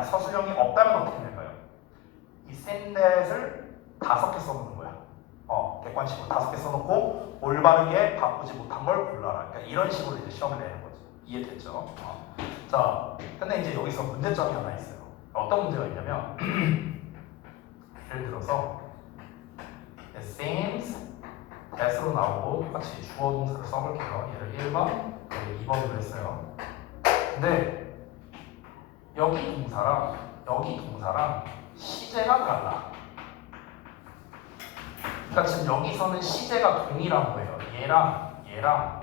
서술형이 없다면 어떻게 될까요? 이 샌댓을 5개 써놓는 거야. 객관식으로 5개 써놓고 올바르게 바꾸지 못한 걸 골라라. 그러니까 이런 식으로 이제 시험을 내는 거죠. 이해됐죠? 자, 근데 이제 여기서 문제점이 하나 있어요. 어떤 문제가 있냐면 예를 들어서 it seems that으로 나오고 똑같이 주어 동사를 써볼게요. 얘를 1번, 여기 2번으로 했어요. 근데 여기 동사랑 시제가 달라. 그러니까 지금 여기서는 시제가 동일한 거예요. 얘랑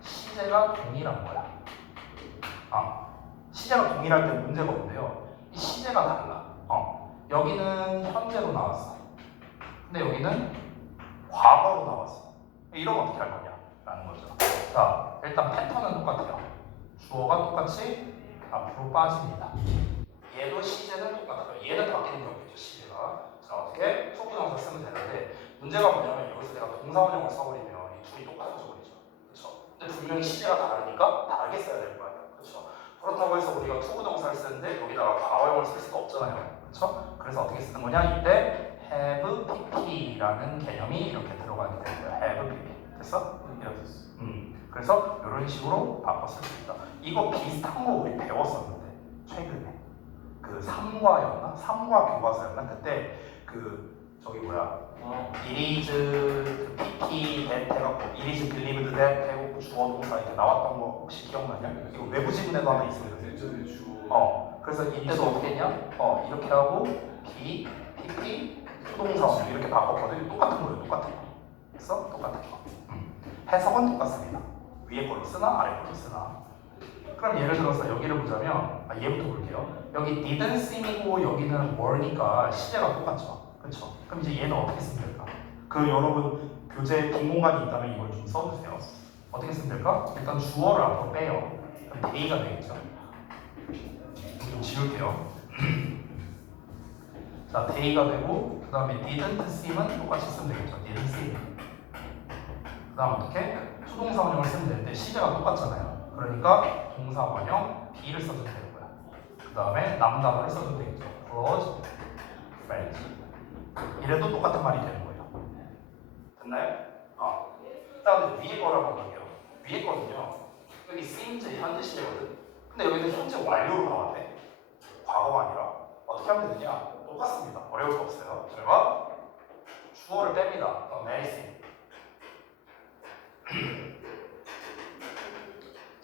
시제가 동일한 거야. 시제가 동일할 때 문제가 없는데요. 이 시제가 달라. 여기는 현재로 나왔어. 근데 여기는 과거로 나왔어. 이러면 어떻게 할 거냐? 라는 거죠. 자, 일단 패턴은 똑같아요. 주어가 똑같이 앞으로 빠집니다. 얘도 시제는 똑같아요. 얘는 바뀌는 게 없겠죠, 시제가. 자, 어떻게? 소부정사 쓰면 되는데 문제가 뭐냐면 여기서 내가 동사원형을 써버리면 이 둘이 똑같아져 버리죠. 그렇죠? 근데 분명히 시제가 다르니까 다르게 써야 될 거 아니에요. 그렇죠? 그렇다고 해서 우리가 투부정사를 쓰는데 여기다가 과거형을 쓸 수가 없잖아요. 그렇죠? 그래서 어떻게 쓰는 거냐? 이때 have pp라는 개념이 이렇게 들어가게 되는 거예요. have pp. 됐어? 그래서 이런 식으로 바꿔 쓸 수 있다. 이거 비슷한 거 우리 배웠었는데 최근에 그 3과였나? 3과 교과서였나? 그때 저기 it is pp that 해갖고 it is believed that 해갖고 주어 동사 이렇게 나왔던 거 혹시 기억나냐? 이거 외부 지문에도 하나 있어요. 그래서 이때도 어떻게 했냐? 이렇게 하고 be, pp, 수동사 이렇게 바꿨거든요. 똑같은 거예요. 똑같은 거. 그래서 똑같은 거. 해석은 똑같습니다. 위에 걸로 쓰나 아래 걸로 쓰나. 그럼 예를 들어서 여기를 보자면 얘부터 볼게요. 여기 didn't seem이고 여기는 were니까 시제가 똑같죠. 그렇죠? 그럼 이제 얘는 어떻게 쓰면 될까? 여러분 교재에 빈 공간이 있다면 이걸 좀 써주세요. 어떻게 쓰면 될까? 일단 주어를 앞으로 빼요. 그럼 day가 되겠죠. 좀 지울게요. 자, day가 되고 그 다음에 didn't seem은 똑같이 쓰면 되겠죠. didn't seem. 그 다음 어떻게? 수동사 원형을 쓰면 되는데 시제가 똑같잖아요. 그러니까 동사 원형 be를 써주면 되는 거야. 그 다음에 남 단어를 써주면 되겠죠. close friends. 이래도 똑같은 말이 되는 거예요. 됐나요? 다음 위에 거를 한번 볼게요. 위에 거는요. 여기 seems 현재 시제거든. 근데 여기는 현재 완료로 나왔네. 과거가 아니라 어떻게 하면 되느냐? 똑같습니다. 어려울 거 없어요. 저희가 주어를 뺍니다. medicine.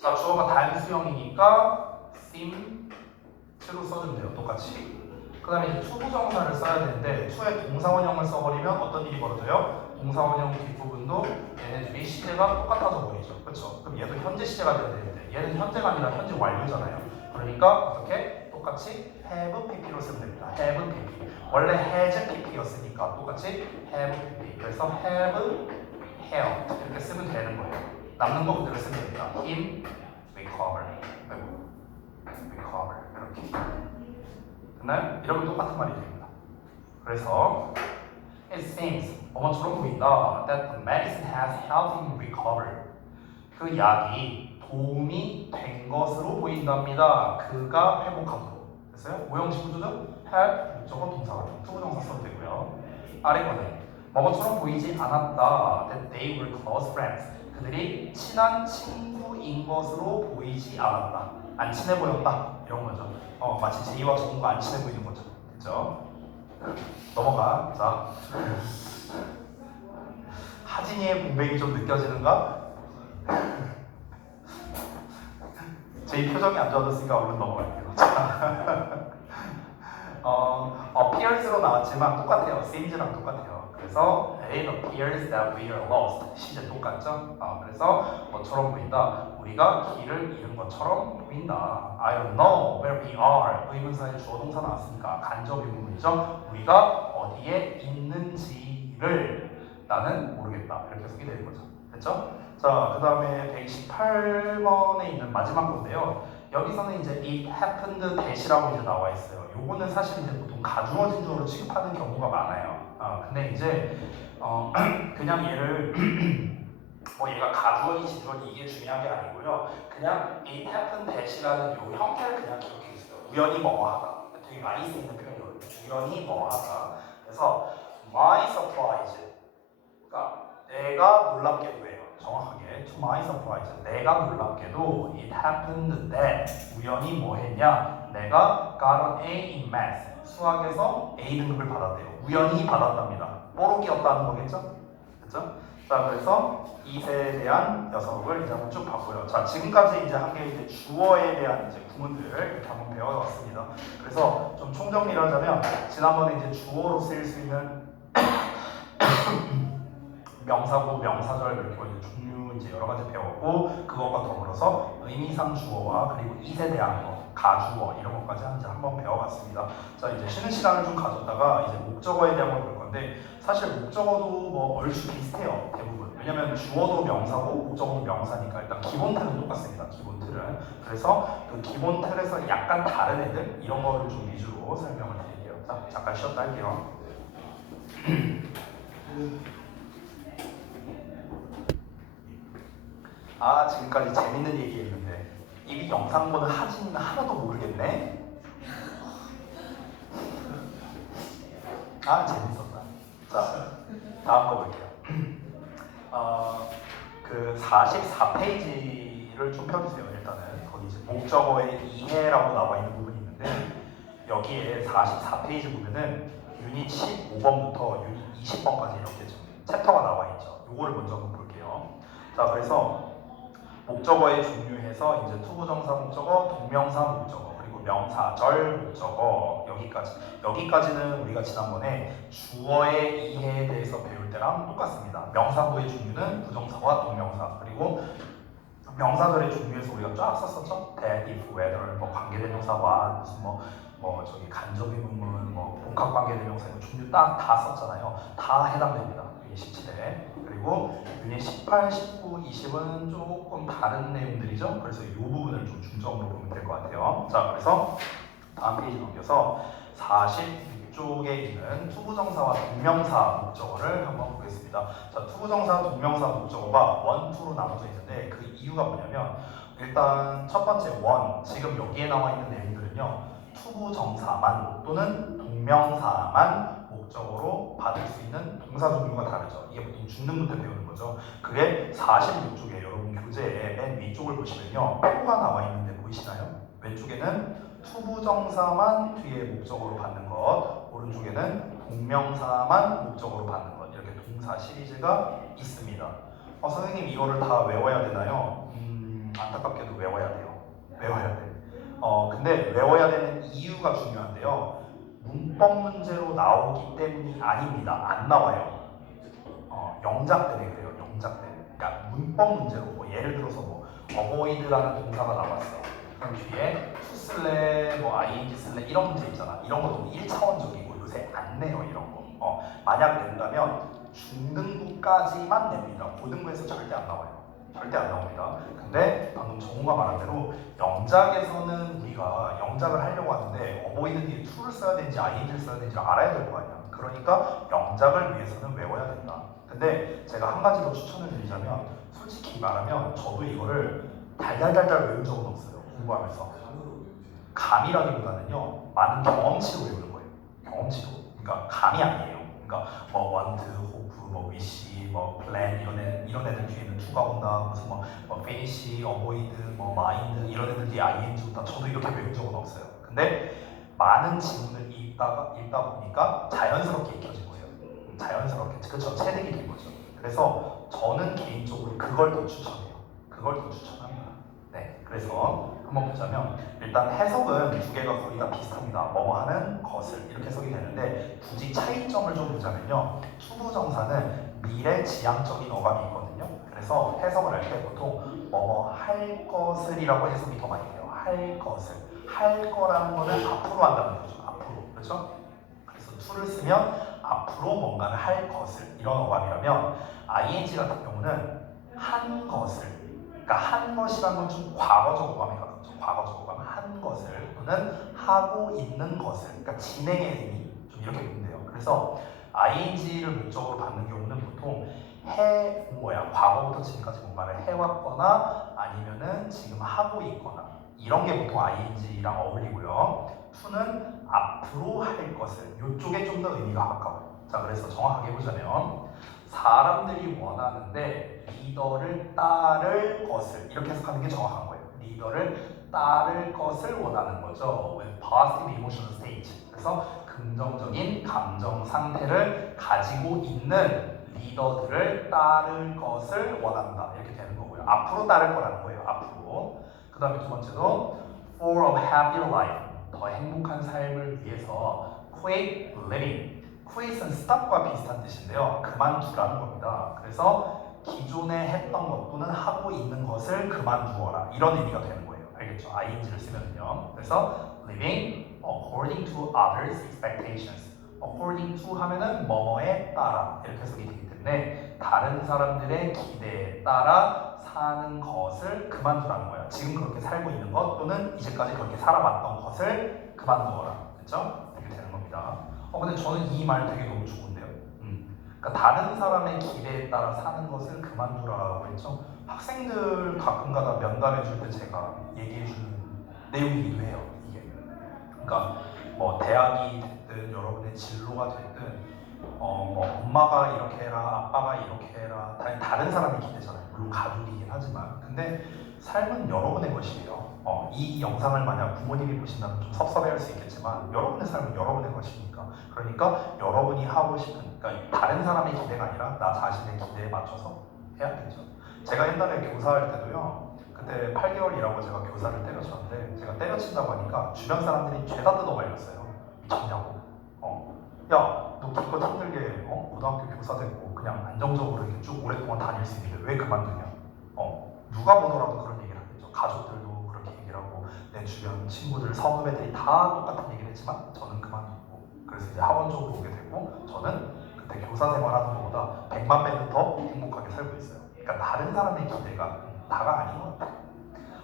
자, 주어가 단수형이니까 seems로 써주면 돼요. 똑같이. 그 다음에 이제 투부정사를 써야 되는데 투의 동사원형을 써버리면 어떤 일이 벌어져요? 동사원형 뒷부분도 얘네들이 시제가 똑같아져 버리죠. 그렇죠? 그럼 얘도 현재 시제가 돼야 되는데 얘는 현재가 아니라 현재 완료잖아요. 그러니까 어떻게? 똑같이 have pp로 쓰면 됩니다. have pp. 원래 has pp였으니까 똑같이 have pp. 그래서 have helped 이렇게 쓰면 되는 거예요. 남는 거 그대로 쓰면 됩니다. him recover. recover 이렇게. 됐나요? 이러면 똑같은 말이 됩니다. 그래서 it seems 뭐뭐처럼 보인다 that the medicine has helped him recover. 그 약이 도움이 된 것으로 보인답니다. 그가 회복함으로. 됐어요? 오형식 구조죠? help 목적어 동사가 투부정사 써도 되고요. 아래 거는 뭐뭐처럼 보이지 않았다 that they were close friends. 그들이 친한 친구인 것으로 보이지 않았다. 안 친해 보였다. 이런 거죠. 마치 제이와 정우가 안 친해 보이는 거죠. 그렇죠? 넘어가. 자, 하진이의 공백이 좀 느껴지는가? 제이 표정이 안 좋아졌으니까 얼른 넘어갈게요. 자, appears로 나왔지만 똑같아요. seems랑 똑같아요. 그래서 it appears that we are lost. 시제 똑같죠? 그래서 뭐처럼 보인다. 우리가 길을 잃은 것처럼 보인다. I don't know where we are. 의문사에 주어 동사 나왔으니까 간접 의문문이죠. 우리가 어디에 있는지를 나는 모르겠다. 이렇게 쓰게 되는 거죠. 됐죠? 자, 그 다음에 128번에 있는 마지막 건데요. 여기서는 이제 it happened that이라고 이제 나와 있어요. 요거는 사실 이제 보통 가주어 진주어로 취급하는 경우가 많아요. 근데 이제 그냥 얘를 뭐 얘가 가주어니 진주어니 이게 중요한 게 아니고요. 그냥 it happened that이라는 요 형태를 그냥 기억해 주세요. 우연히 뭐하다. 되게 많이 쓰이는 표현이거든요. 우연히 뭐하다. 그래서 my surprise. 그러니까 내가 놀랍게도 해요. 정확하게 to my surprise. 내가 놀랍게도 it happened that 우연히 뭐 했냐? 내가 got an A in math. 수학에서 A 등급을 받았대요. 우연히 받았답니다. 뽀록이 없다는 거겠죠? 그렇죠? 자, 그래서 이세에 대한 녀석을 이제 한번 쭉 봤고요. 자, 지금까지 이제 한 개 이제 주어에 대한 이제 구문들 이렇게 한번 배워왔습니다. 그래서 좀 총정리를 하자면 지난번에 이제 주어로 쓰일 수 있는 명사구, 명사절 이렇게 종류 이제 여러 가지 배웠고 그것과 더불어서 의미상 주어와 그리고 it에 대한 거, 가주어 이런 것까지 이제 한번 배워봤습니다. 자, 이제 쉬는 시간을 좀 가졌다가 이제 목적어에 대한 걸 볼 건데 사실 목적어도 뭐 얼추 비슷해요 대부분. 왜냐면 주어도 명사고 목적어도 명사니까 일단 기본 틀은 똑같습니다. 기본 틀은. 그래서 그 기본 틀에서 약간 다른 애들 이런 거를 좀 위주로 설명을 드릴게요. 자, 잠깐 쉬었다 할게요. 아, 지금까지 재밌는 얘기했는데 이 영상본을 하지는 하나도 모르겠네. 아, 재밌었다. 자, 다음 거 볼게요. 그 44페이지를 좀 펴주세요. 일단은 거기 이제 목적어의 이해라고 나와 있는 부분이 있는데 여기에 44페이지 보면은 유닛 15번부터 유닛 20번까지 이렇게 좀 챕터가 나와 있죠. 요거를 먼저 한번 볼게요. 자, 그래서 목적어의 종류에서 이제 투부정사 목적어, 동명사 목적어, 그리고 명사절 목적어 여기까지는 우리가 지난번에 주어의 이해에 대해서 배울 때랑 똑같습니다. 명사구의 종류는 부정사와 동명사, 그리고 명사절의 종류에서 우리가 쫙 썼었죠. that, if, whether, 뭐 관계대명사와 무슨 뭐 저기 간접의문문, 뭐 복합관계대명사 이런 종류 딱 다 썼잖아요. 다 해당됩니다. 유닛 17에. 그리고 유닛 18, 19, 20은 조금 다른 내용들이죠. 그래서 이 부분을 좀 중점으로 보면 될 것 같아요. 자, 그래서 다음 페이지 넘겨서 46쪽에 있는 투부정사와 동명사 목적어를 한번 보겠습니다. 자, 투부정사, 동명사 목적어가 원, 투로 나눠져 있는데 그 이유가 뭐냐면 일단 첫 번째 원, 지금 여기에 나와 있는 내용들은요. 투부정사만 또는 동명사만 목적어로 받을 수 있는 동사 종류가 다르죠. 이게 보통 중등부 때 배우는 거죠. 그게 46쪽에 여러분 교재에 맨 위쪽을 보시면요. 표가 나와 있는데 보이시나요? 왼쪽에는 투부정사만 뒤에 목적어로 받는 것, 오른쪽에는 동명사만 목적어로 받는 것, 이렇게 동사 시리즈가 있습니다. 선생님 이거를 다 외워야 되나요? 안타깝게도 외워야 돼요. 외워야 돼. 근데 외워야 되는 이유가 중요한데요. 문법 문제로 나오기 때문이 아닙니다. 안 나와요. 영작 때문에 그래요. 영작 때문에. 그러니까 문법 문제로 뭐 예를 들어서 뭐 avoid라는 동사가 나왔어. 그럼 뒤에 to 쓸래, 뭐 ing 쓸래 이런 문제 있잖아. 이런 거 너무 1차원적이고 요새 안 내요 이런 거. 만약 낸다면 중등부까지만 냅니다. 고등부에서 절대 안 나와요. 절대 안 나옵니다. 근데 방금 정우가 말한 대로 영작에서는 우리가 영작을 하려고 하는데 avoid 뒤에 to를 써야 되는지 ing를 써야 되는지 알아야 될 거 아니야. 그러니까 영작을 위해서는 외워야 된다. 근데 제가 한 가지 더 추천을 드리자면 솔직히 말하면 저도 이거를 달달달달 외운 적은 없어요. 공부하면서. 감이라기보다는요. 많은 경험치로 외우는 거예요. 경험치로. 그러니까 감이 아니에요. 그러니까 뭐 want, hope, 뭐 wish, 뭐 plan 이런 애들 뒤에는 to가 온다. 무슨 뭐 finish, avoid, 뭐 mind 이런 애들 뒤에 ing 온다. 저도 이렇게 외운 적은 없어요. 근데 많은 지문을 읽다 보니까 자연스럽게 익혀진 거예요. 자연스럽게. 그렇죠. 체득이 된 거죠. 그래서 저는 개인적으로 그걸 더 추천해요. 그걸 더 추천합니다. 네. 그래서 한번 보자면 일단 해석은 두 개가 거의 다 비슷합니다. 뭐뭐 하는 것을 이렇게 해석이 되는데 굳이 차이점을 좀 보자면요. 투부정사는 미래 지향적인 어감이 있거든요. 그래서 해석을 할 때 보통 뭐뭐 할 것을이라고 해석이 더 많이 돼요. 할 것을. 할 거라는 거는 앞으로 한다는 거죠. 앞으로. 그렇죠? 그래서 to를 쓰면 앞으로 뭔가를 할 것을 이런 어감이라면 ing 같은 경우는 한 것을 그러니까 한 것이라는 건 좀 과거적 어감에 가깝죠. 과거적 어감 한 것을 또는 하고 있는 것을 그러니까 진행의 의미 좀 이렇게 보면 돼요. 그래서 ing를 목적으로 받는 경우는 보통 과거부터 지금까지 뭔가를 해왔거나 아니면은 지금 하고 있거나 이런 게 보통 ing랑 어울리고요. to는 앞으로 할 것을 이쪽에 좀 더 의미가 가까워요. 자, 그래서 정확하게 보자면 사람들이 원하는데 리더를 따를 것을 이렇게 해석하는 게 정확한 거예요. 리더를 따를 것을 원하는 거죠. with positive emotional state. 그래서 긍정적인 감정 상태를 가지고 있는 리더들을 따를 것을 원한다. 이렇게 되는 거고요. 앞으로 따를 거라는 거예요. 앞으로. 그 다음에 두 번째도 for a happier life. 더 행복한 삶을 위해서 quit living. quit은 stop과 비슷한 뜻인데요. 그만두라는 겁니다. 그래서 기존에 했던 것 또는 하고 있는 것을 그만두어라. 이런 의미가 되는 거예요. 알겠죠? ing를 쓰면요. 그래서 living according to others' expectations. according to 하면은 뭐뭐에 따라 이렇게 해석이 되기 때문에 다른 사람들의 기대에 따라 사는 것을 그만두라는 거예요. 지금 그렇게 살고 있는 것 또는 이제까지 그렇게 살아왔던 것을 그만두어라. 그렇죠? 이렇게 되는 겁니다. 근데 저는 이 말 되게 너무 좋은데요. 그러니까 다른 사람의 기대에 따라 사는 것을 그만두라고 했죠. 학생들 가끔가다 면담해 줄 때 제가 얘기해 주는 내용이기도 해요. 이게. 그러니까 뭐 대학이 됐든 여러분의 진로가 됐든 뭐 엄마가 이렇게 해라, 아빠가 이렇게 해라, 다른 사람의 기대잖아요. 물론 가족이긴 하지만. 근데 삶은 여러분의 것이에요. 이 영상을 만약 부모님이 보신다면 좀 섭섭해할 수 있겠지만 여러분의 삶은 여러분의 것이니까. 그러니까 여러분이 하고 싶은, 그러니까 다른 사람의 기대가 아니라 나 자신의 기대에 맞춰서 해야겠죠. 제가 옛날에 교사할 때도요. 그때 8개월 일하고 제가 교사를 때려쳤는데 제가 때려친다고 하니까 주변 사람들이 죄다 뜯어말렸어요. 미쳤냐고. 야, 너 기껏 힘들게 고등학교 교사 됐고 그냥 안정적으로 이렇게 쭉 오랫동안 다닐 수 있는데 왜 그만두냐? 누가 보더라도 그런 얘기를 하겠죠. 가족들도 그렇게 얘기를 하고 내 주변 친구들, 선후배들이 다 똑같은 얘기를 했지만 저는 그만두고 그래서 이제 학원 쪽으로 오게 되고 저는 그때 교사 생활하는 것보다 100만 배는 더 행복하게 살고 있어요. 그러니까 다른 사람의 기대가 다가 아닌 것 같아요.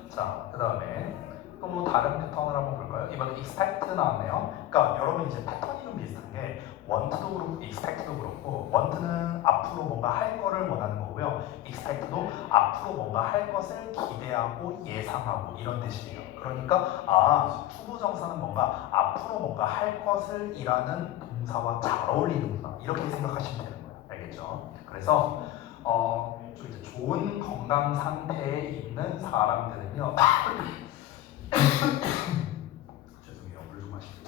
자, 그 다음에 또 다른 패턴을 한번 볼까요? 이번에 expect 나왔네요. 그러니까 여러분 이제 패턴이 좀 비슷한 게 want도 그렇고 expect도 그렇고 want는 앞으로 뭔가 할 거를 원하는 거고요. expect도 앞으로 뭔가 할 것을 기대하고 예상하고 이런 뜻이에요. 그러니까 투부정사는 뭔가 앞으로 뭔가 할 것을 이라는 동사와 잘 어울리는구나 이렇게 생각하시면 되는 거예요. 알겠죠? 그래서 좀 이제 좋은 건강 상태에 있는 사람들은요. 죄송해요. 물 좀 마시고.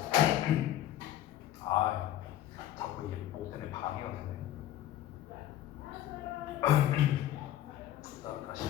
자꾸 이게 목 때문에 방해가 되네. 자, 다시.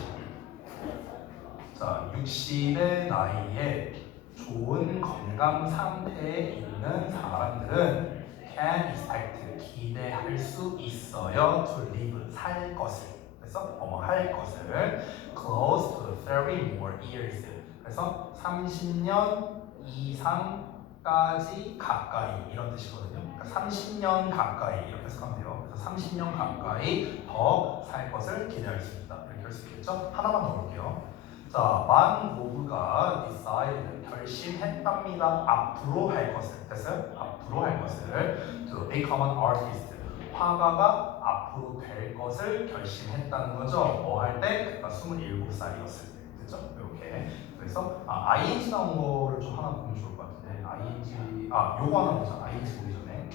자, 60의 나이에 좋은 건강 상태에 있는 사람들은 can expect 기대할 수 있어요. to live 살 것을. 그래서 할 것을 close to 30 more years. 그래서 30년 이상까지 가까이 이런 뜻이거든요. 그러니까 30년 가까이 이렇게 해석하면 돼요. 그래서 30년 가까이 더 살 것을 기대할 수 있다. 이렇게 할 수 있겠죠? 하나만 더 볼게요. 자, 만 고브가 decide 결심했답니다. 앞으로 할 것을. 됐어요? 앞으로 할 것을 to become an artist. 화가가 앞으로 될 것을 결심했다는 거죠. 뭐 할 때? 그러니까 27살이었을 때. 됐죠? 이렇게. 그래서 ing 나온 거를 좀 하나 보면 좋을 것 같은데 ing 요거 하나 보자. ing 보기 전에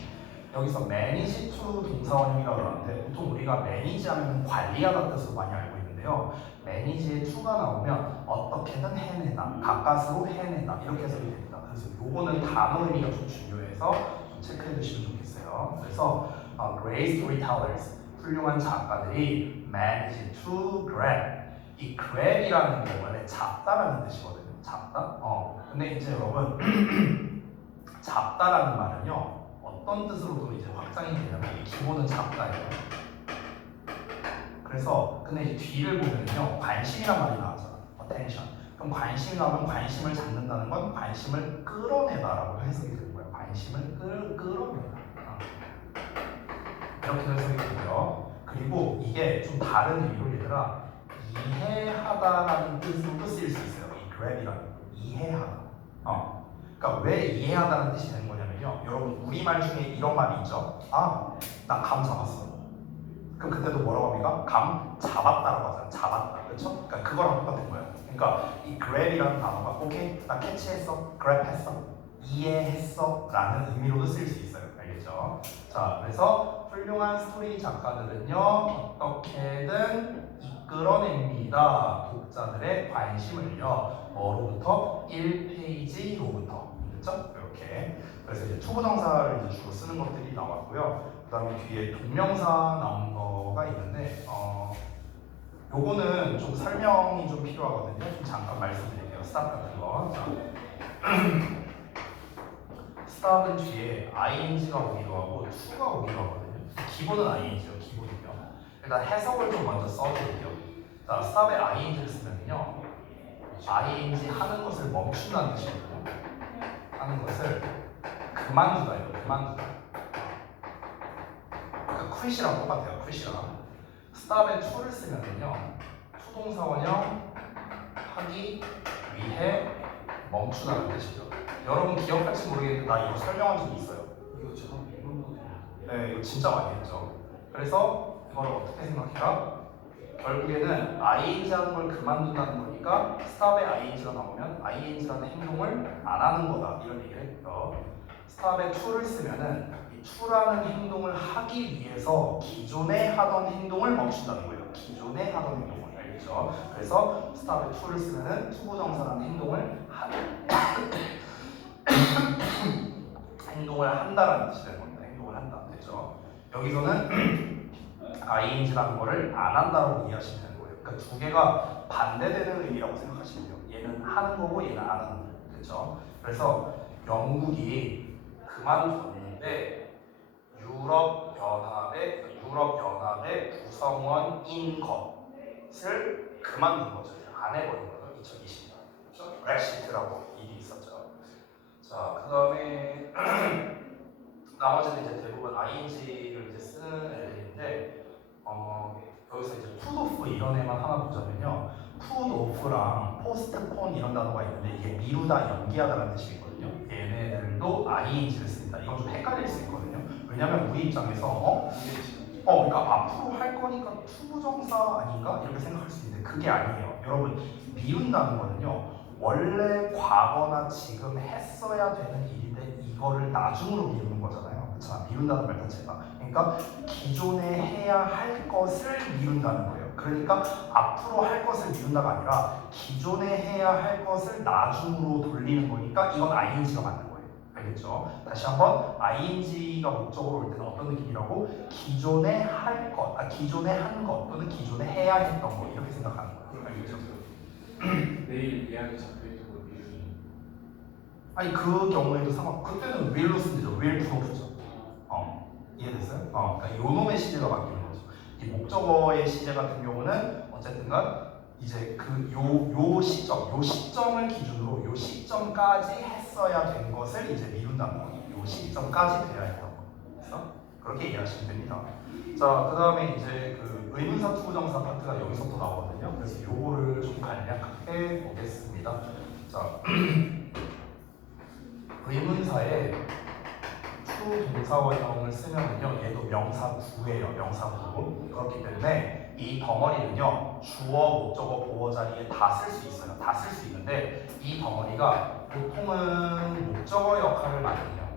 여기서 manage to 동사원형이라고 하는데 보통 우리가 manage 하면 관리하다는 뜻으로 많이 알고 있는데요. manage에 to가 나오면 어떻게든 해내다, 가까스로 해내다 이렇게 해석이 됩니다. 그래서 요거는 단어 의미가 좀 중요해서 좀 체크해 두시면 좋겠어요. 그래서 great storytellers 훌륭한 작가들이 manage to grab 이 grab이라는 게 원래 잡다라는 뜻이거든요. 잡다? 근데 이제 여러분 잡다라는 말은요 어떤 뜻으로도 이제 확장이 되냐면 기본은 잡다예요. 그래서 근데 이제 뒤를 보면요 관심이란 말이 나왔잖아. attention. 그럼 관심이 나오면 관심을 잡는다는 건 관심을 끌어내다라고 해석이 되는 거예요. 관심을 끌어내다. 이렇게 해석이 되고요. 그리고 이게 좀 다른 의미로 얘들아 이해하다라는 뜻으로도 쓰일 수 있어요. 이 grab이라는 거. 이해하다. 그러니까 왜 이해하다는 뜻이 되는 거냐면요. 여러분 우리말 중에 이런 말이 있죠. 나 감 잡았어. 그럼 그때도 뭐라고 합니까? 감 잡았다라고 하잖아요. 잡았다. 그렇죠? 그러니까 그거랑 똑같은 거예요. 그러니까 이 grab이라는 단어가 오케이 나 캐치했어, grab 했어, 이해했어 라는 의미로도 쓰일 수 있어요. 알겠죠? 자, 그래서 훌륭한 스토리 작가들은요 어떻게든 이끌어냅니다. 독자들의 관심을요 뭐로부터? 1페이지로부터. 그렇죠? 이렇게. 그래서 이제 투부정사를 이제 주로 쓰는 것들이 나왔고요. 그 다음에 뒤에 동명사 나온 거가 있는데 요거는 좀 설명이 좀 필요하거든요. 좀 잠깐 말씀드릴게요. 스탑 같은 거. 자, 스탑은 뒤에 ing가 오기도 하고 to가 오기도 하거든요. 기본은 ing죠. 기본은요. 일단 해석을 좀 먼저 써드릴게요. 자, 스탑에 ing를 쓰면요. ing 하는 것을 멈춘다는 뜻이거든요. 하는 것을 그만두다예요. 그만두다. 그러니까 quit이랑 똑같아요. quit이랑. 스탑에 to를 쓰면은요. 투동사 원형 하기 위해 멈추다는 뜻이죠. 여러분 기억할지 모르겠는데 나 이거 설명한 적이 있어요. 이거 제가 이런 네, 이거 진짜 많이 했죠. 그래서 이걸 어떻게 생각해라? 결국에는 ing 하는 걸 그만둔다는 거니까 스탑에 ing가 나오면 ing라는 행동을 안 하는 거다 이런 얘기를 했죠. 스탑에 to를 쓰면은 이 to라는 행동을 하기 위해서 기존에 하던 행동을 멈춘다는 거예요. 기존에 하던 행동을. 알겠죠? 그래서 스탑에 to를 쓰면은 투부정사라는 행동을 행동을 한다라는 뜻이 되는 겁니다. 행동을 한다. 됐죠? 여기서는 ing라는 거를 안 한다고 이해하시면 되는 거예요. 그러니까 두 개가 반대되는 의미라고 생각하시면 돼요. 얘는 하는 거고 얘는 안 하는 거예요. 그렇죠? 그래서 영국이 그만뒀는데 유럽연합의 구성원인 것을 그만둔 거죠. 안 해버린 거죠. 2020년. 그렇죠? 브렉시트라고 일이 있었죠. 자, 그 다음에 나머지는 이제 대부분 ing를 이제 쓰는 애들인데 여기서 이제 put off 이런 애만 하나 보자면요. put off랑 postpone 이런 단어가 있는데 이게 미루다, 연기하다라는 뜻이 있거든요. 얘네들도 ing를 씁니다. 이건 좀 헷갈릴 수 있거든요. 왜냐면 우리 입장에서 그러니까 앞으로 할 거니까 투부정사 아닌가? 이렇게 생각할 수 있는데 그게 아니에요. 여러분 미룬다는 거는요. 원래 과거나 지금 했어야 되는 일인데 이거를 나중으로 미루는 거잖아요. 그렇죠? 미룬다는 말 자체가. 그러니까 기존에 해야 할 것을 미룬다는 거예요. 그러니까 앞으로 할 것을 미룬다가 아니라 기존에 해야 할 것을 나중으로 돌리는 거니까 이건 ing가 맞는 거예요. 알겠죠? 다시 한번 ing가 목적으로 올 때는 어떤 느낌이라고? 기존에 할 것, 기존에 한 것 또는 기존에 해야 했던 것 이렇게 생각하는 거예요. 알겠죠? 내일 예약이 잡혀있던 걸 미루니. 아니 그 경우에도 그때는 will로 쓰면 되죠. will proof죠. 이해됐어요? 그러니까 요놈의 시제가 바뀌는 거죠. 이 목적어의 시제 같은 경우는 어쨌든간 이제 요 시점을 기준으로 요 시점까지 했어야 된 것을 이제 미룬다는 거예요. 요 시점까지 돼야 했던 거. 그래서 그렇게 이해하시면 됩니다. 자, 그 다음에 이제 그 의문사 투부정사 파트가 여기서부터 나오거든요. 그래서 요거를 좀 간략하게 보겠습니다. 자, 의문사에 투동사원형을 쓰면은요, 얘도 명사구예요. 명사구. 그렇기 때문에 이 덩어리는요, 주어, 목적어, 보어 자리에 다 쓸 수 있어요. 다 쓸 수 있는데 이 덩어리가 보통은 목적어 역할을 많이 해요.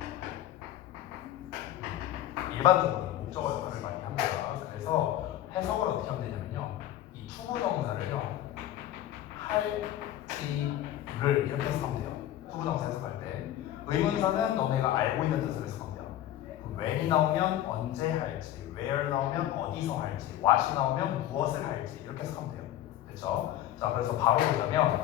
일반적으로는 목적어 역할을 많이 합니다. 그래서 해석을 어떻게 하면 되냐면요, 이 투부정사를요, 할지를 이렇게 해석하면 돼요. 투부정사 해석할 때. 의문사는 너네가 알고 있는 뜻을 해석하면 돼요. when이 나오면 언제 할지, where 나오면 어디서 할지, what이 나오면 무엇을 할지 이렇게 해석하면 돼요. 됐죠? 자, 그래서 바로 보자면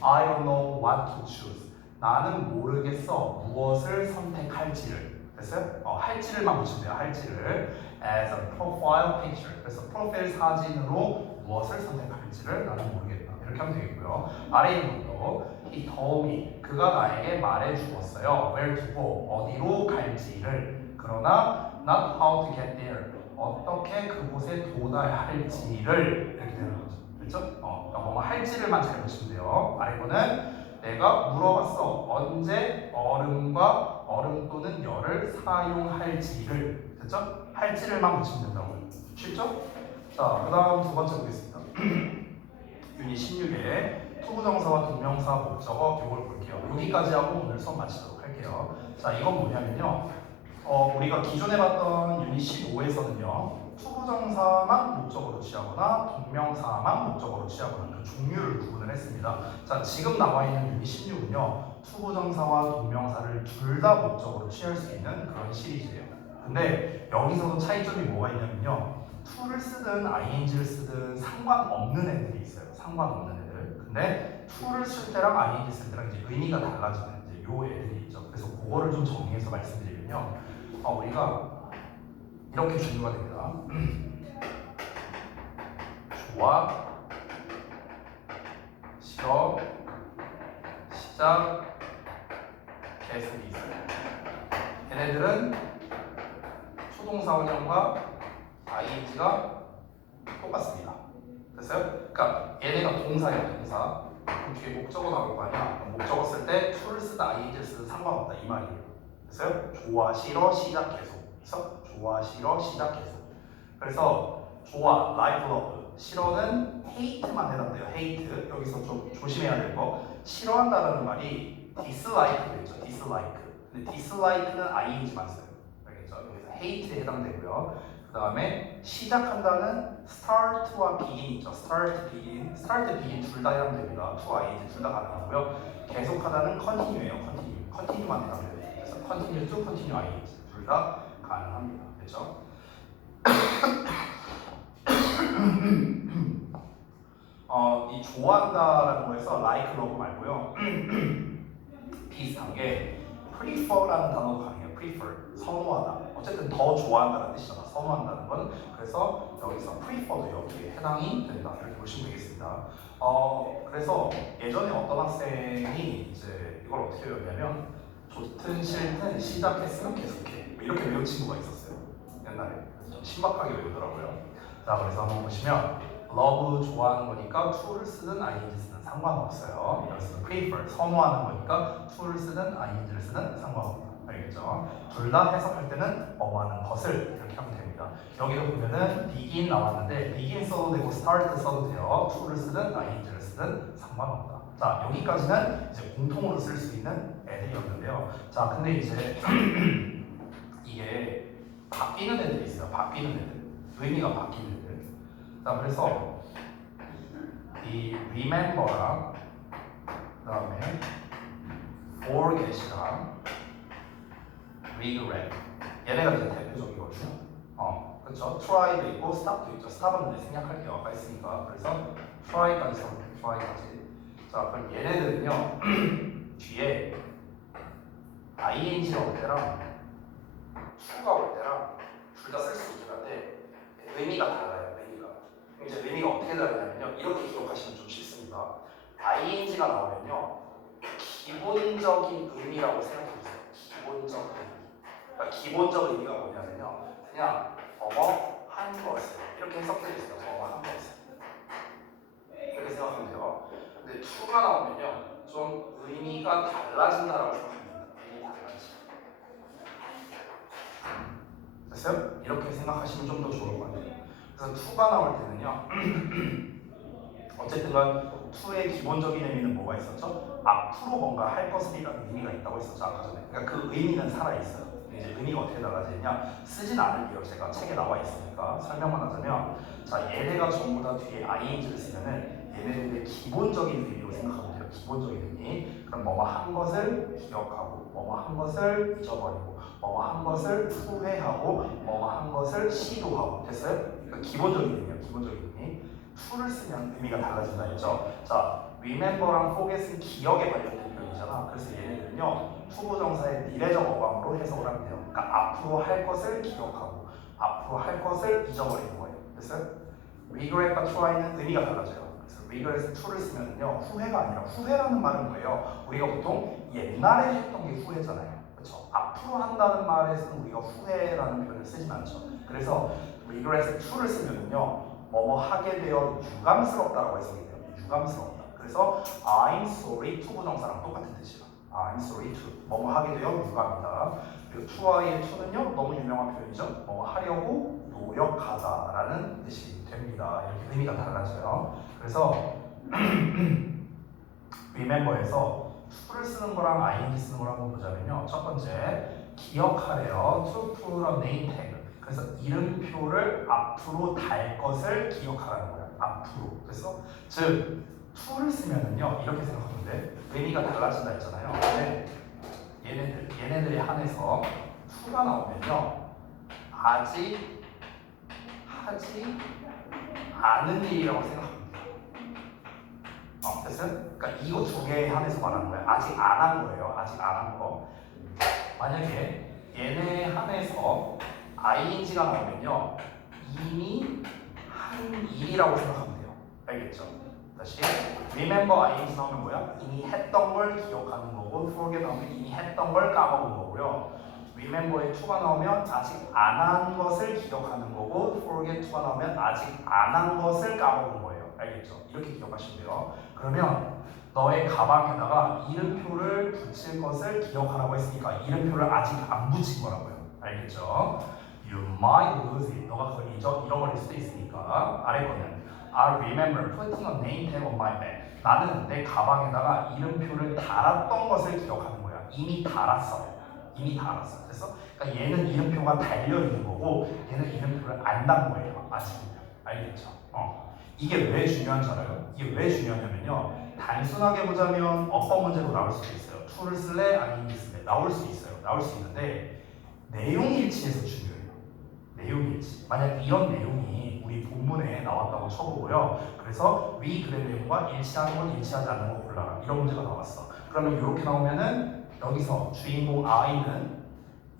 I don't know what to choose. 나는 모르겠어 무엇을 선택할지를. 됐어요? 할지를만 붙이면 돼요. 할지를 as a profile picture. 그래서 프로필 사진으로 무엇을 선택할지를 나는 모르겠다. 이렇게 하면 되겠고요. 아래 있는 것도 he told me. 그가 나에게 말해 주었어요. where to go. 어디로 갈지를. 그러나 not how to get there. 어떻게 그곳에 도달할지를 이렇게 되는 거죠. 그렇죠? 뭐 할지를만 잘 보시면 돼요. 아래 거는 내가 물어봤어. 언제 얼음과 얼음 또는 열을 사용할지를. 됐죠? 할지를만 붙이면 된다고요. 쉽죠? 자, 그 다음 두 번째 보겠습니다. 유닛 16에 투부정사와 동명사, 목적어 이걸 볼게요. 여기까지 하고 오늘 수업 마치도록 할게요. 자, 이건 뭐냐면요. 우리가 기존에 봤던 유닛 15에서는요. 투부정사만 목적어로 취하거나 동명사만 목적어로 취하거나 그 종류를 구분을 했습니다. 자, 지금 나와 있는 유닛 16은요. 투부정사와 동명사를 둘 다 목적어로 취할 수 있는 그런 시리즈예요. 근데 여기서도 차이점이 뭐가 있냐면요. to를 쓰든 ing를 쓰든 상관없는 애들이 있어요. 상관없는 애들. 근데 to를 쓸 때랑 ing 쓸 때랑 이제 의미가 달라지는 이제 요 애들이 있죠. 그래서 그거를 좀 정리해서 말씀드리면요. 우리가 이렇게 종류가 됩니다. 좋아, 싫어, 시작, 계속이 있어요. 얘네들은 수동사 원형과 ing가 똑같습니다. 됐어요? 그러니까 얘네가 동사예요, 동사. 그럼 뒤에 목적어 나올 거 아니야? 그럼 목적어 쓸 때 to를 쓰든 ing를 쓰든 상관없다 이 말이에요. 됐어요? 좋아, 싫어, 시작, 계속. 그래서 좋아, 싫어, 시작, 계속. 그래서 좋아, like, love. 싫어는 hate만 해당돼요. hate. 여기서 좀 조심해야 될 거. 싫어한다라는 말이 dislike도 있죠. dislike. 근데 dislike는 ing만 써요. 알겠죠? 여기서 hate에 해당되고요. 그 다음에 시작한다는 start와 begin 있죠. start, begin 둘 다 해당됩니다. to, ing 둘 다 가능하고요. 계속하다는 continue예요. continue만 해당돼요. 그래서 continue to, continue, ing 둘 다 가능합니다. 그렇죠? 이 좋아한다라는 거에서 like, love 말고요. 비슷한 게 prefer라는 단어도 강해요. prefer, 선호하다. 어쨌든 더 좋아한다는 뜻이잖아. 선호한다는 건. 그래서 여기서 prefer도 여기에 해당이 된다. 이렇게 보시면 되겠습니다. 그래서 예전에 어떤 학생이 이제 이걸 어떻게 외웠냐면 좋든 싫든 시작했으면 계속해. 이렇게 외운 친구가 있었어요. 옛날에. 좀 신박하게 외우더라고요. 자, 그래서 한번 보시면 love 좋아하는 거니까 to를 쓰든 ing 쓰든 상관없어요. 여기서 prefer 선호하는 거니까 to를 쓰든 ing를 쓰든 상관없다. 알겠죠? 둘 다 해석할 때는 뭐하는 것을 이렇게 하면 됩니다. 여기도 보면은 begin 나왔는데 begin 써도 되고 start 써도 돼요. to를 쓰든 ing를 쓰든 상관없다. 자, 여기까지는 이제 공통으로 쓸 수 있는 애들이었는데요. 자, 근데 이제 이게 바뀌는 애들이 있어요. 바뀌는 애들. 의미가 바뀌는 애들. 자, 그래서 이 remember랑 그다음에 forget이랑 regret 얘네가 이제 대표적이거든요. 그렇죠. try도 있고 stop도 있죠. stop은 이제 생략할게요. 아까 했으니까. 그래서 try까지 써볼게요. try까지. 자, 그럼 얘네들은요 뒤에 ing가 올 때랑 to가 올 때랑 둘 다 쓸 수 있긴 한데 의미가 달라요. 이제 의미가 어떻게 다르냐면요. 이렇게 기억하시면 좀 쉽습니다. ing가 나오면요. 기본적인 의미라고 생각해주세요. 기본적 의미. 그러니까 기본적 의미가 뭐냐면요. 그냥 뭐뭐 한 것을 이렇게 해석해주세요. 뭐뭐 한 것을. 이렇게 생각하면 돼요. 근데 to가 나오면요. 좀 의미가 달라진다라고 생각합니다. 의미 달라지. 됐어요? 이렇게 생각하시면 좀 더 좋을 것 같아요. 그래서 to가 나올 때는요. 어쨌든 간 to의 기본적인 의미는 뭐가 있었죠? 앞으로 뭔가 할 것을이라는 의미가 있다고 했었죠. 아까 전에. 그러니까 그 의미는 살아있어요. 이제 의미가 어떻게 달라지냐? 쓰진 않을게요. 제가 책에 나와 있으니까 설명만 하자면 자, 얘네가 전부 다 뒤에 ing를 쓰면은 얘네들의 기본적인 의미로 생각하면 돼요. 기본적인 의미. 그럼 뭐뭐 한 것을 기억하고 뭐뭐 한 것을 잊어버리고 뭐뭐 한 것을 후회하고 뭐뭐 한 것을 시도하고. 됐어요? 그러니까 기본적인 의미예요. 기본적인 의미. to를 쓰면 의미가 달라진다 했죠. 자, remember랑 forget은 기억에 관련된 표현이잖아. 그래서 얘네들은요 투부정사의 미래적 어감으로 해석을 하면 돼요. 그러니까 앞으로 할 것을 기억하고 앞으로 할 것을 잊어버리는 거예요. 됐어요? regret과 try는 의미가 달라져요. 그래서 regret에서 to를 쓰면요 후회가 아니라 후회라는 말은 뭐예요? 우리가 보통 옛날에 했던 게 후회잖아요. 그렇죠? 앞으로 한다는 말에서는 우리가 후회라는 표현을 쓰진 않죠. 그래서 regret에서 to를 쓰면요 뭐뭐 하게 되어 유감스럽다라고 해석이 돼요. 유감스럽다. 그래서 I'm sorry to 부정사랑 똑같은 뜻이에요. I'm sorry to 뭐뭐 하게 되어 유감이다. 그리고 to와의 to는요 너무 유명한 표현이죠. 뭐뭐 하려고 노력하다라는 뜻이 됩니다. 이렇게 의미가 달라져요. 그래서 remember에서 to를 쓰는 거랑 ing 쓰는 거랑 한번 보자면요. 첫 번째 기억하래요. to put a name tag. 그래서 이름표를 앞으로 달 것을 기억하라는 거야. 앞으로. 그래서 즉 to를 쓰면은요 이렇게 생각하면 돼. 의미가 달라진다 했잖아요. 근데 얘네들에 한해서 to가 나오면요 아직 하지 않은 일이라고 생각합니다. 됐어요? 그러니까 이거 두 개에 한해서 말하는 거예요. 아직 안 한 거예요. 아직 안 한 거. 만약에 얘네 한해서 ing가 나오면요 이미 한 일이라고 생각하면 돼요. 알겠죠? 다시 remember ing 나오면 뭐야? 이미 했던 걸 기억하는 거고 forget 나오면 이미 했던 걸 까먹은 거고요. remember에 to가 나오면 아직 안 한 것을 기억하는 거고 forget to가 나오면 아직 안 한 것을 까먹은 거예요. 알겠죠? 이렇게 기억하시면 돼요. 그러면 너의 가방에다가 이름표를 붙일 것을 기억하라고 했으니까 이름표를 아직 안 붙인 거라고요. 알겠죠? You might lose it. 너가 그걸 잃어버릴 수도 있으니까. 아래 거는 I remember putting a name tag on my bag. 나는 내 가방에다가 이름표를 달았던 것을 기억하는 거야. 이미 달았어. 이미 달았어. 그래서 그러니까 얘는 이름표가 달려 있는 거고 얘는 이름표를 안 단 거예요. 아직은요. 알겠죠? 이게 왜 중요한 줄 알아요? 이게 왜 중요하냐면요. 단순하게 보자면 어법 문제로 나올 수도 있어요. to를 쓸래? ing 쓸래? 나올 수 있어요. 나올 수 있는데 내용 일치에서 중요해요. 내용 일치. 만약 이런 내용이 우리 본문에 나왔다고 쳐보고요. 그래서 위 글의 내용과 일치하는 건 일치하지 않는 거 골라라. 이런 문제가 나왔어. 그러면 이렇게 나오면은 여기서 주인공 I는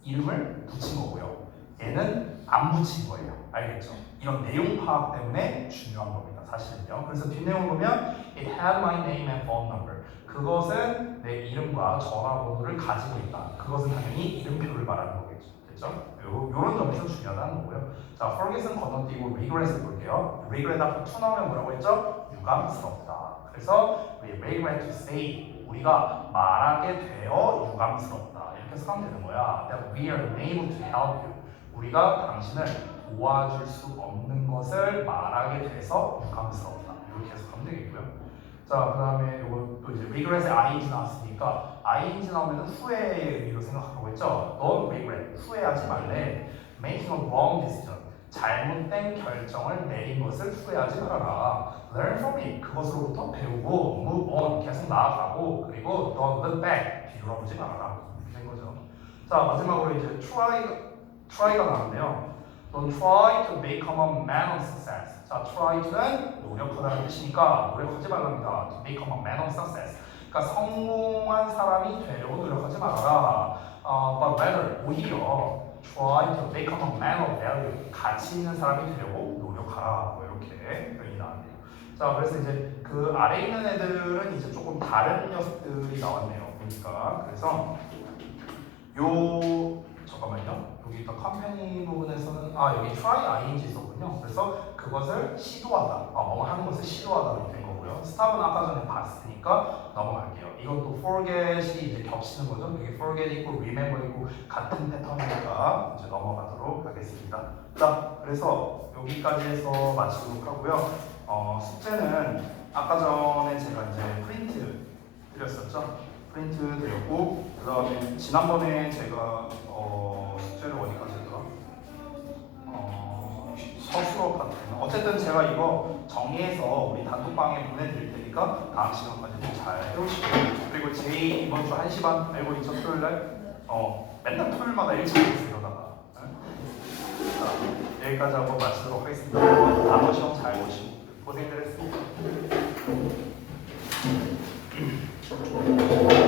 이름을 붙인 거고요. 얘는 안 붙인 거예요. 알겠죠? 이런 내용 파악 때문에 중요한 겁니다. 사실은요. 그래서 뒷내용을 보면 It had my name and phone number. 그것은 내 이름과 전화번호를 가지고 있다. 그것은 당연히 이름표를 말하는 거겠죠. 요런 점에서 중요하다는 거고요. 자, forget은 건너뛰고 regret을 볼게요. regret 앞에 to 나오면 뭐라고 했죠? 유감스럽다. 그래서 we regret to say 우리가 말하게 되어 유감스럽다. 이렇게 해석하면 되는 거야. That we are unable to help you. 우리가 당신을 도와줄 수 없는 것을 말하게 돼서 유감스럽다. 이렇게 해석하면 되겠고요. 자, 그 다음에 이거 또 이제 regret에 ing 나왔으니까 ing 나오면 후회의 의미로 생각하라고 했죠. Don't regret. 후회하지 말래. Making a wrong decision. 잘못된 결정을 내린 것을 후회하지 말아라. Learn from it. 그것으로부터 배우고 move on. 계속 나아가고 그리고 don't look back. 뒤돌아보지 말아라. 이렇게 된 거죠. 자, 마지막으로 이제 try가 나왔네요. Don't try to become a man of success. 자, try to는 노력하다는 뜻이니까 노력하지 말랍니다. To become a man of success. 그러니까 성공한 사람이 되려고 노력하지 말아라. But rather 오히려 try to become a man of value. 가치 있는 사람이 되려고 노력하라. 뭐 이렇게 표현이 나왔네요. 자, 그래서 이제 그 아래 있는 애들은 이제 조금 다른 녀석들이 나왔네요. 보니까 그래서 잠깐만요. 여기 있다 컴퍼니 부분에서는 여기 try ing 있었군요. 그래서 그것을 시도하다, 뭐 하는 것을 시도하다 된 거고요. stop은 아까 전에 봤으니까 넘어갈게요. 이건 또 forget이 이제 겹치는 거죠. 여기 forget 있고 remember 있고 같은 패턴이니까 이제 넘어가도록 하겠습니다. 자, 그래서 여기까지 해서 마치도록 하고요. 숙제는 아까 전에 제가 이제 프린트 드렸었죠. 프린트 드렸고 그 다음에 지난번에 제가 숙제를 어디까지 했더라? 서술어 파트. 어쨌든 제가 이거 정리해서 우리 단톡방에 보내드릴 테니까 다음 시간까지 잘 해오시고 그리고 제이 이번 주 1시 반 알고 있죠? 토요일날? 맨날 토요일마다 일찍 오세요 이러다가. 자, 여기까지 하고 마치도록 하겠습니다.